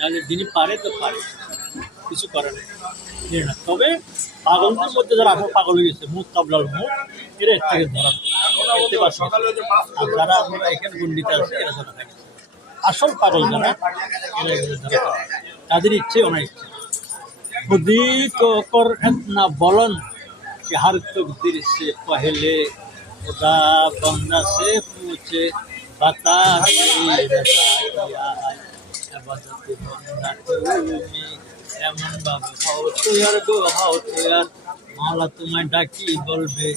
তাহলে যিনি পারে তো পারে, কিছু করে না। তবে পাগলদের মধ্যে যারা আসলে পাগল হয়ে গেছে, মুখ তাবলাল মুখ, এরা এর থেকে ধরা এতে পারছে। আর যারা আমরা এখানে গণ্ডিতে আছে এরা ধরা থাকে আসল পাগল যারা, এরা এগুলো ধরা তাদের ইচ্ছে অনেক ইচ্ছে। खुदी को कर इतना बुलंद कि हर तकदीर से पहले खुदा बंदा से पूछे बता এমন ভাবে হও তুয়ার গো হও তুয়ার, মাওলা তোমায় ডাকি বলবে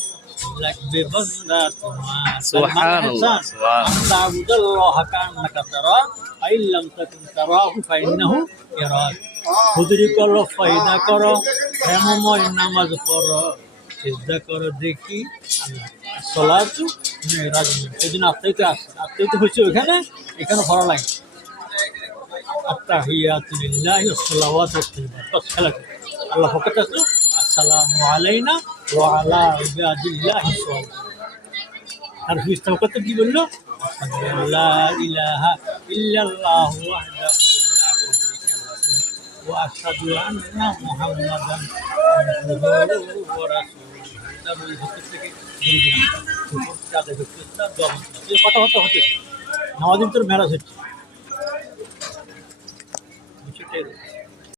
লাগবে বন্দা তোমার। সুবহানাল্লাহ, সুবহানাল্লাহ। আবুদাল্লাহ কান্নাকা তারা ফাইন লাম তাকুন তারাহু ফাইন্নাহু ইয়ারাক। হুজুরি করো, ফায়দা করো, প্রেমময় নামাজ পড়ো, সিজদা করো দেখি আল্লাহ। সলাতু মিরাজ, সেদিন আত্মাইতে আসে, আত্মাইতে হচ্ছে ওইখানে, এখানে ভরা লাগে আত্তাহিয়াতু লিল্লাহি ওয়াস সালাওয়াতু ওয়াত তাইয়্যিবাত। বাস খেলা করে আল্লাহ ফকত আছে আসসালামু আলাইনা ওয়া আলা ইবাদিল্লাহি সালিহিন। আর ফিস্তাও কত কি বললো, লা ইলাহা ইল্লাল্লাহু ওয়াহদাহু লা শারীকা লাহু ওয়া আশহাদু আন্না মুহাম্মাদান আবদুহু ওয়া রাসূলুহু। তারপর ভিতর থেকে তাদের ভিতরটা দম এই কথাবার্তা হচ্ছে, নামাজের তোর মেরাজ হচ্ছে।